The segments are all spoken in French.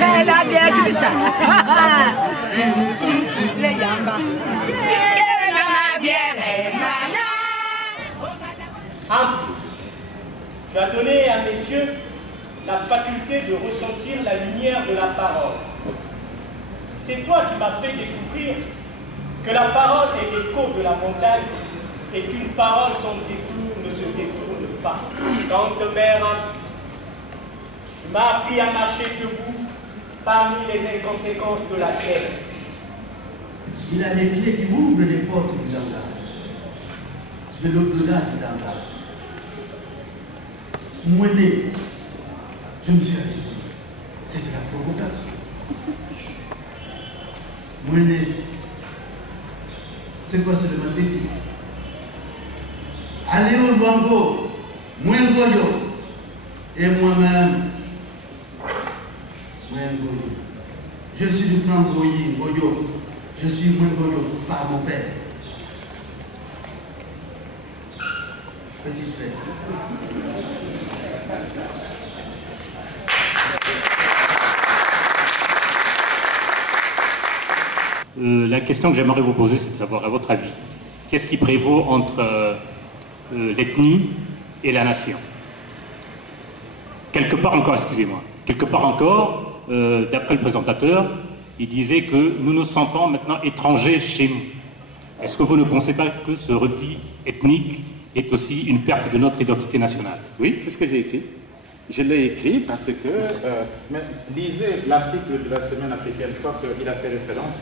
Elle a bien vu ça. Les yamba. Tu as donné à mes yeux la faculté de ressentir la lumière de la parole. C'est toi qui m'as fait découvrir que la parole est l'écho de la montagne et qu'une parole sans détour ne se détourne pas. Tante mère, tu m'as appris à marcher debout parmi les inconséquences de la terre. Il a les clés qui ouvrent les portes du langage, de l'au-delà du langage. Moi-même, je me suis arrêté. C'était la provocation. Moi-même, c'est quoi seulement technique? Allez au Luango, moi Ngoyo, et moi-même, moi Ngoyo. Je suis du clan Goyi, Ngoyo. Je suis moi Ngoyo par mon père. Petit frère. La question que j'aimerais vous poser, c'est de savoir, à votre avis, qu'est-ce qui prévaut entre l'ethnie et la nation? Quelque part encore, excusez-moi, quelque part encore, d'après le présentateur, il disait que nous nous sentons maintenant étrangers chez nous. Est-ce que vous ne pensez pas que ce repli ethnique est aussi une perte de notre identité nationale? Oui, c'est ce que j'ai écrit. Je l'ai écrit parce que, mais lisez l'article de la Semaine africaine, je crois qu'il a fait référence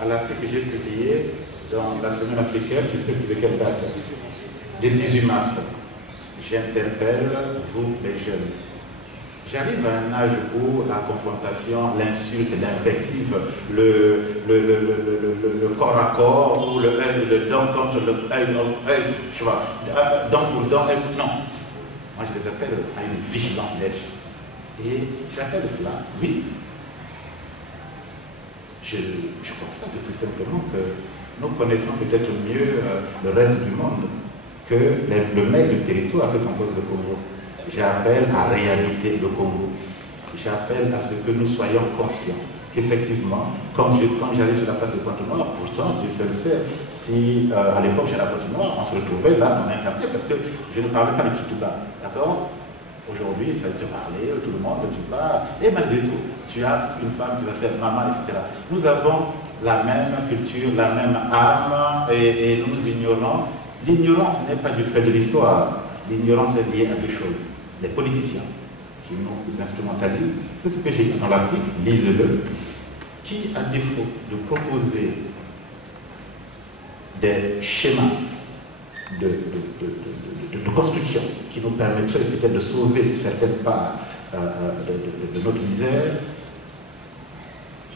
à l'article que j'ai publié dans la Semaine africaine, je ne sais plus de quelle date, des 18 mars. J'interpelle vous les jeunes. J'arrive à un âge où la confrontation, l'insulte, l'invective, le corps à corps, ou le dent contre le tu vois, dent pour dent, non. Moi, je les appelle à une vigilance d'être. Et j'appelle cela, oui. Je constate tout simplement que nous connaissons peut-être mieux le reste du monde que le maigre territoire que compose le Congo. J'appelle à réalité le Congo. J'appelle à ce que nous soyons conscients qu'effectivement, quand j'allais sur la place de Pointe-Noire, pourtant, Dieu seul sait, si à l'époque j'ai la Pointe-Noire, on se retrouvait là dans un quartier parce que je ne parlais pas le Kitouba, d'accord? Aujourd'hui, ça te parler, tout le monde, tu vas, et malgré tout, tu as une femme qui va faire maman, etc. Nous avons la même culture, la même âme, et nous ignorons. L'ignorance n'est pas du fait de l'histoire, l'ignorance est liée à deux choses. Les politiciens qui nous instrumentalisent, c'est ce que j'ai dit dans l'article, lisez-le, qui, à défaut de proposer des schémas de construction qui nous permettraient peut-être de sauver certaines parts de notre misère,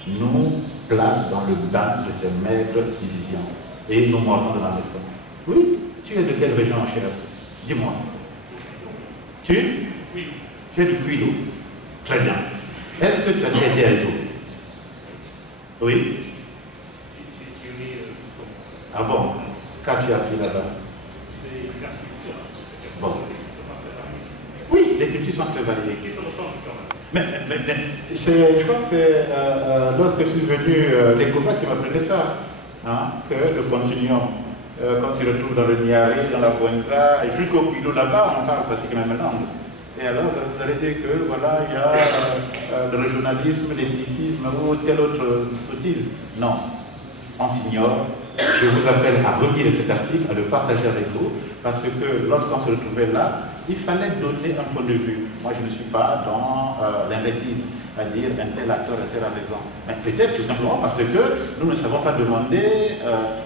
nous place dans le bain de ces maigres divisions et nous mordons de la maison. Oui, tu es de quelle région, cher? Dis-moi. Tu es du Puy-Loup. Très bien. Est-ce que tu as été à Evo? Oui. Ah bon? Qu'as-tu appris là-bas? Bon. Oui, les cultures sont très variées. Mais je crois que c'est lorsque je suis venu, les copains qui m'apprenaient ça, hein, que le continuum, quand tu retrouves dans le Niari, dans la Bouenza, et jusqu'au Puy-Loup là-bas, on parle pratiquement la même langue. Et alors, vous allez dire que voilà, il y a le régionalisme, l'ethnicisme ou telle autre sottise. Non, on s'ignore. Je vous appelle à relire cet article, à le partager avec vous, parce que lorsqu'on se retrouvait là, il fallait donner un point de vue. Moi, je ne suis pas dans l'invective, à dire un tel acteur, un tel a raison. Mais peut-être tout simplement parce que nous ne savons pas demander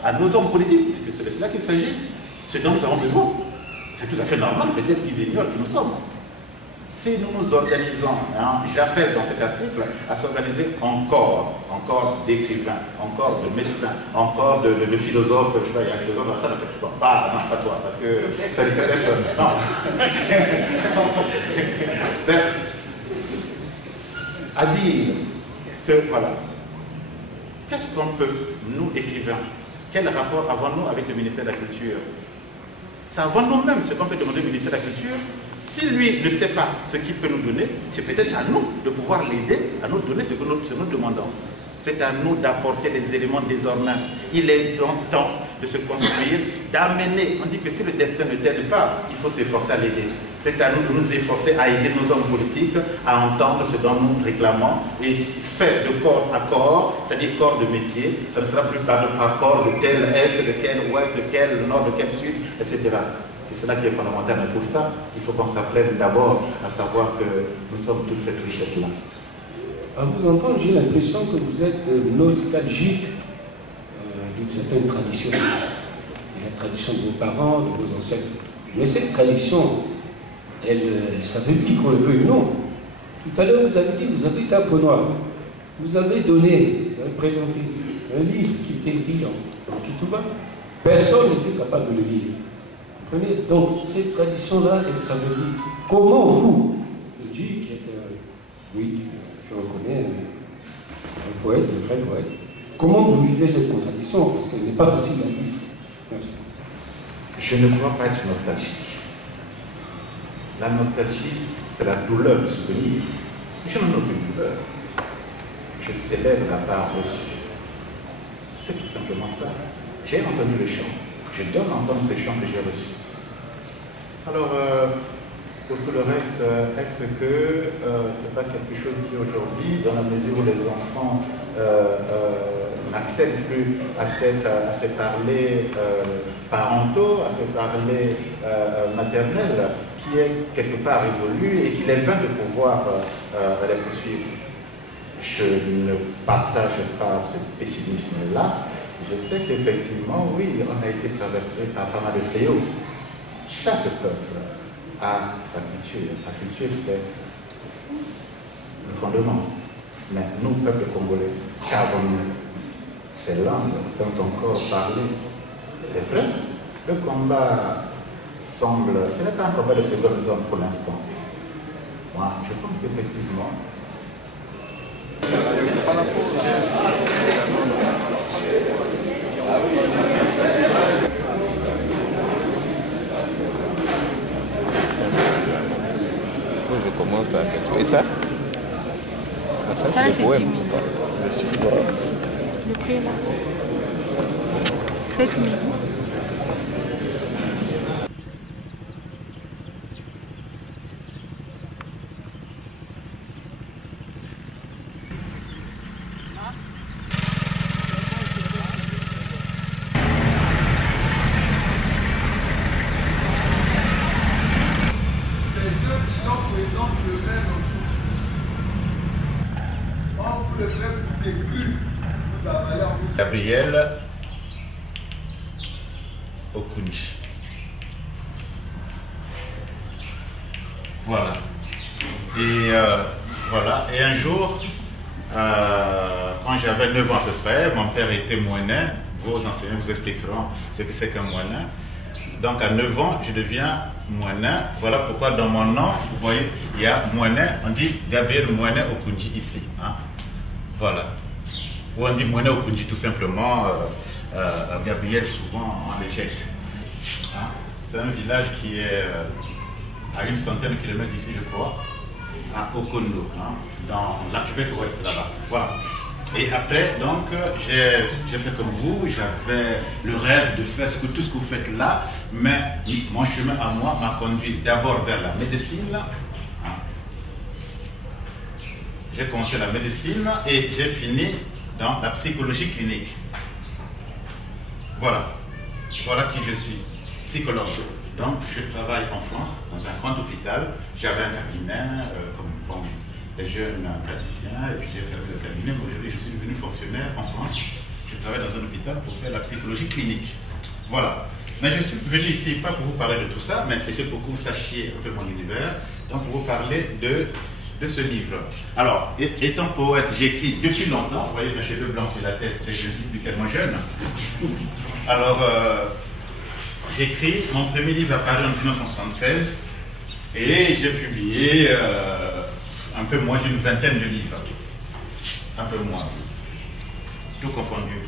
à nos hommes politiques, c'est de cela qu'il s'agit, ce dont nous avons besoin. C'est tout à fait normal, peut-être qu'ils ignorent qui nous sommes. Si nous nous organisons, hein, j'appelle dans cet article à s'organiser encore d'écrivains, encore de médecins, encore de philosophes, je sais pas, il y a un philosophe dans ça, bon, pas toi, parce que ça lui fait être... Non. Ben, à dire que, voilà, qu'est-ce qu'on peut, nous écrivains, quel rapport avons-nous avec le ministère de la Culture? Savons-nous même ce qu'on peut demander au ministère de la Culture? Si lui ne sait pas ce qu'il peut nous donner, c'est peut-être à nous de pouvoir l'aider à nous donner ce que nous demandons. C'est à nous d'apporter les éléments désormais. Il est grand temps de se construire, d'amener. On dit que si le destin ne t'aide pas, il faut s'efforcer à l'aider. C'est à nous de nous efforcer à aider nos hommes politiques à entendre ce dont nous réclamons et faire de corps à corps, c'est-à-dire corps de métier. Ça ne sera plus par corps de tel est, de quel ouest, de quel nord, de quel sud, etc. C'est cela qui est fondamental. Mais pour ça, il faut qu'on s'apprenne d'abord à savoir que nous sommes toute cette richesse-là. À vous entendre, j'ai l'impression que vous êtes nostalgique d'une certaine tradition. La tradition de vos parents, de vos ancêtres. Mais cette tradition, elle s'affaiblit, qu'on le veuille ou non. Tout à l'heure, vous avez dit, vous avez été un peu noir. Vous avez donné, vous avez présenté un livre qui était écrit en Kitouba. Personne n'était capable de le lire. Vous comprenez? Donc, cette tradition-là, elle s'affaiblit. Comment vous, le dit, qui est oui, je reconnais un poète, un vrai poète, comment vous vivez cette contradiction? Parce qu'elle n'est pas facile à vivre. Merci. Je ne crois pas être nostalgique. La nostalgie, c'est la douleur du souvenir. Je n'en ai aucune douleur. Je célèbre la part reçue. C'est tout simplement ça. J'ai entendu le chant. Je donne à entendre ce chant que j'ai reçu. Alors, pour tout le reste, est-ce que ce n'est pas quelque chose qui aujourd'hui, dans la mesure où les enfants n'accèdent plus à ces parlers parentaux, à ces parlers maternels, qui est quelque part évolué et qu'il est vain de pouvoir les poursuivre? Je ne partage pas ce pessimisme-là. Je sais qu'effectivement, oui, on a été traversé par pas mal de fléaux. Chaque peuple a sa culture. La culture, c'est le fondement. Mais nous, peuple congolais, qu'avons-nous? Ces langues sont encore parlées. C'est vrai, le combat semble... Ce n'est pas un combat de seconde zone pour l'instant. Moi, je pense qu'effectivement... Je commente à quelque chose. Et ça? Ah, ça c'est le poème. Merci. Le prix là. 7 000. Gabriel Okuni. Voilà. Et voilà. Et un jour, quand j'avais 9 ans à peu près, mon père était moineau. Vos enseignants vous expliqueront ce que c'est qu'un moineau. Donc à 9 ans, je deviens moineau. Voilà pourquoi dans mon nom, vous voyez, il y a moineau. On dit Gabriel Moineau Okuni ici. Hein? Voilà. Ou on dit Moineau Okuni tout simplement. Gabriel souvent on l'éjecte. Hein? C'est un village qui est à une centaine de kilomètres d'ici, je crois, à Okondo, hein? Dans l'archipel ouest là-bas. Voilà. Et après, donc, j'ai fait comme vous, j'avais le rêve de faire tout ce que vous faites là, mais mon chemin à moi m'a conduit d'abord vers la médecine. Hein? J'ai commencé la médecine et j'ai fini dans la psychologie clinique. Voilà. Voilà qui je suis, psychologue. Donc, je travaille en France, dans un grand hôpital. J'avais un cabinet, comme font les jeunes praticiens, et puis j'ai fermé le cabinet, mais aujourd'hui je suis devenu fonctionnaire en France. Je travaille dans un hôpital pour faire la psychologie clinique. Voilà. Mais je suis venu ici, pas pour vous parler de tout ça, mais c'est pour que vous sachiez un peu mon univers, donc pour vous parler de ce livre. Alors, étant poète, j'écris depuis longtemps, vous voyez mes cheveux blancs sur la tête, je suis depuis tellement jeune. Alors, j'écris, mon premier livre apparu en 1976, et j'ai publié un peu moins d'une vingtaine de livres. Un peu moins. Tout confondu.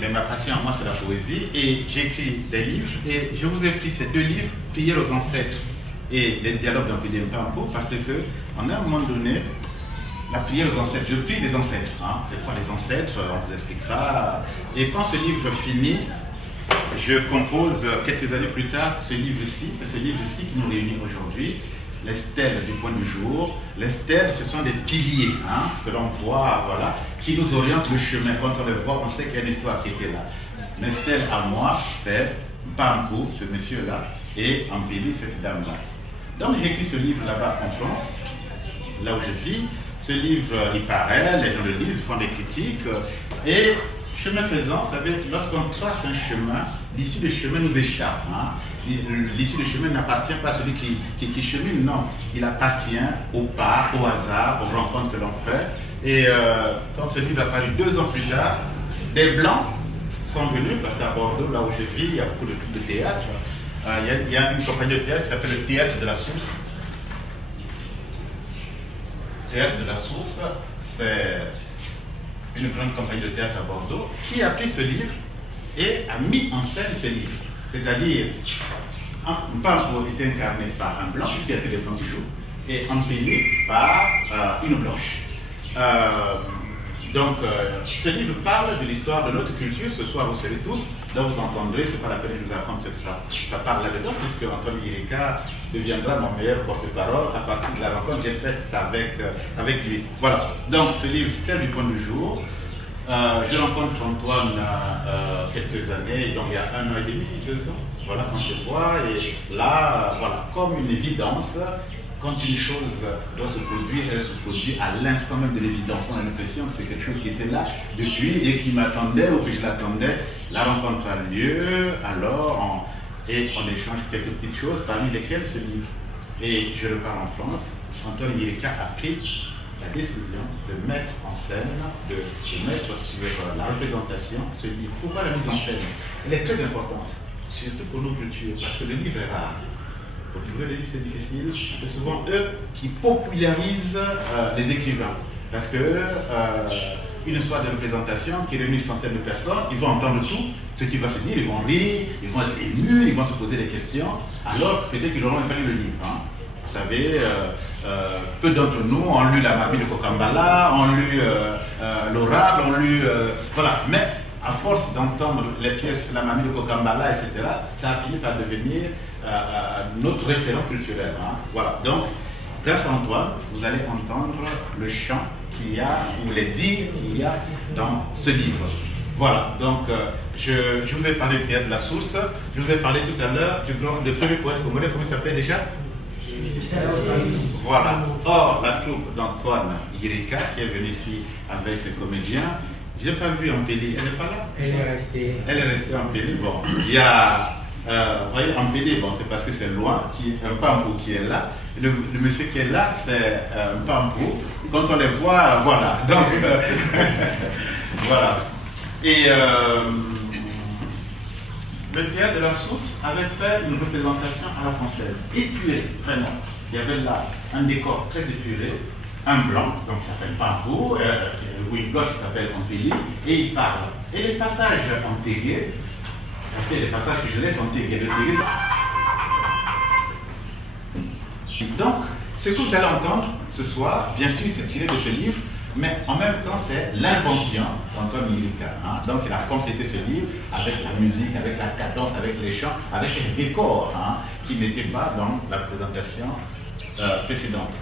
mais ma passion à moi, c'est la poésie. Et j'écris des livres. Et je vous ai pris ces 2 livres, Prières aux ancêtres et les dialogues d'Ampélie Mpampo, parce que, en un moment donné, la prière aux ancêtres, je prie les ancêtres. Hein. C'est quoi les ancêtres? On vous expliquera. Et quand ce livre finit, je compose quelques années plus tard ce livre-ci. C'est ce livre-ci qui nous réunit aujourd'hui. Les stèles du point du jour. Les stèles, ce sont des piliers hein, que l'on voit, voilà, qui nous orientent le chemin. Quand on les voit, on sait qu'il y a une histoire qui était là. Mes stèles à moi, c'est Mpampo, ce monsieur-là, et Ampélie, cette dame-là. Donc j'ai écrit ce livre là-bas en France, là où je vis. Ce livre, il paraît, les gens le lisent, font des critiques, et chemin faisant, vous savez, lorsqu'on trace un chemin, l'issue du chemin nous échappe. Hein. L'issue du chemin n'appartient pas à celui qui chemine, non. Il appartient au pas, au hasard, aux rencontres que l'on fait. Et quand ce livre a paru 2 ans plus tard, des Blancs sont venus, parce qu'à Bordeaux, là où je vis, il y a beaucoup de trucs de théâtre. Il y a une compagnie de théâtre qui s'appelle le Théâtre de la Source. Théâtre de la Source, c'est une grande compagnie de théâtre à Bordeaux qui a pris ce livre et a mis en scène ce livre. C'est-à-dire, Mpampo était incarné par un blanc, puisqu'il y avait des blancs toujours, et Ampélie par une blanche. Donc, ce livre parle de l'histoire de notre culture. Ce soir, vous savez tous, là vous entendrez, c'est pas la peine de nous apprendre ça parle là-dedans, puisque Antoine Yirika deviendra mon meilleur porte-parole à partir de la rencontre que j'ai faite avec lui. Voilà, donc ce livre, c'est du point du jour. Je rencontre Antoine quelques années, donc il y a 1 an et demi, 2 ans, voilà, on se voit, et là, voilà, comme une évidence, quand une chose doit se produire, elle se produit à l'instant même de l'évidence. On a l'impression que c'est quelque chose qui était là depuis et qui m'attendait ou que je l'attendais. La rencontre a lieu, alors on échange quelques petites choses, parmi lesquelles ce livre. Et je repars en France. Antoine Yirika a pris la décision de mettre en scène, de mettre sur la représentation ce livre. Pourquoi la mise en scène? Elle est très importante, surtout pour nos cultures, parce que le livre est rare. Pour trouver les livres, c'est difficile. C'est souvent eux qui popularisent les écrivains. Parce que une soirée de représentation qui réunit une centaine de personnes, ils vont entendre tout ce qui va se dire, ils vont rire, ils vont être émus, ils vont se poser des questions, alors peut-être qu'ils auront pas lu le livre. Hein. Vous savez, peu d'entre nous ont lu la Mamie de Kokambala, ont lu l'Orable, ont lu... voilà, mais à force d'entendre les pièces de la Mamie de Kokambala, etc., ça a fini par devenir notre référent culturel. Hein. Voilà, donc, grâce à Antoine, vous allez entendre le chant qu'il y a, ou les dires qu'il y a dans ce livre. Voilà, donc je vous ai parlé du Théâtre de la Source, je vous ai parlé tout à l'heure du premier poète congolais, comment il s'appelle déjà? Voilà. Or, la troupe d'Antoine Yirika, qui est venue ici avec ses comédiens, je n'ai pas vu Ampélie, elle n'est pas là? Elle est restée. Elle est restée Ampélie. Bon, il y a, vous voyez, Ampélie, bon, c'est parce que c'est loin, Mpampo qui est là. Le monsieur qui est là, c'est Mpampo. Quand on les voit, voilà. Donc, voilà. Et le Théâtre de la Source avait fait une représentation à la française, épurée, vraiment. Il y avait là un décor très épuré, un blanc, donc ça s'appelle Mpampo, ou une blanche qui s'appelle Ampélie, et il parle. Et les passages en tégué, parce que les passages que je laisse en tégué, donc, ce que vous allez entendre ce soir, bien sûr, c'est tiré de ce livre, mais en même temps, c'est l'invention d'Antoine Yirika. Hein. Donc, il a complété ce livre avec la musique, avec la cadence, avec les chants, avec les décors qui n'étaient pas dans la présentation précédente.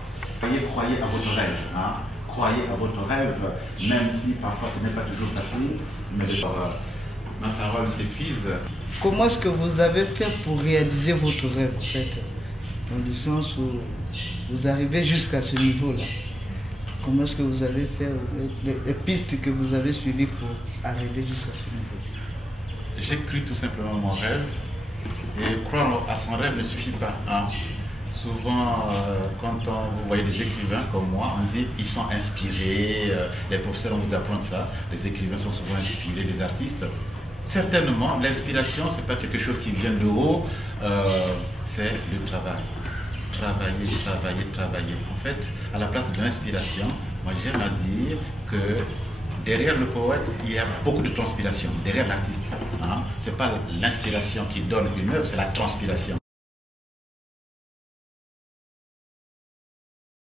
Croyez à votre rêve. Hein. Croyez à votre rêve, même si parfois ce n'est pas toujours facile, mais ma parole s'épuise. Comment est-ce que vous avez fait pour réaliser votre rêve, en fait, dans le sens où vous arrivez jusqu'à ce niveau-là? Comment est-ce que vous avez fait les pistes que vous avez suivies pour arriver jusqu'à ce niveau? J'ai cru tout simplement mon rêve, et croire à son rêve ne suffit pas. Hein. Souvent, quand vous voyez des écrivains comme moi, on dit ils sont inspirés, les professeurs vont vous apprendre ça, les écrivains sont souvent inspirés, les artistes. Certainement, l'inspiration, ce n'est pas quelque chose qui vient de haut, c'est le travail. Travailler. En fait, à la place de l'inspiration, moi j'aime à dire que derrière le poète, il y a beaucoup de transpiration, derrière l'artiste. Hein? Ce n'est pas l'inspiration qui donne une œuvre, c'est la transpiration.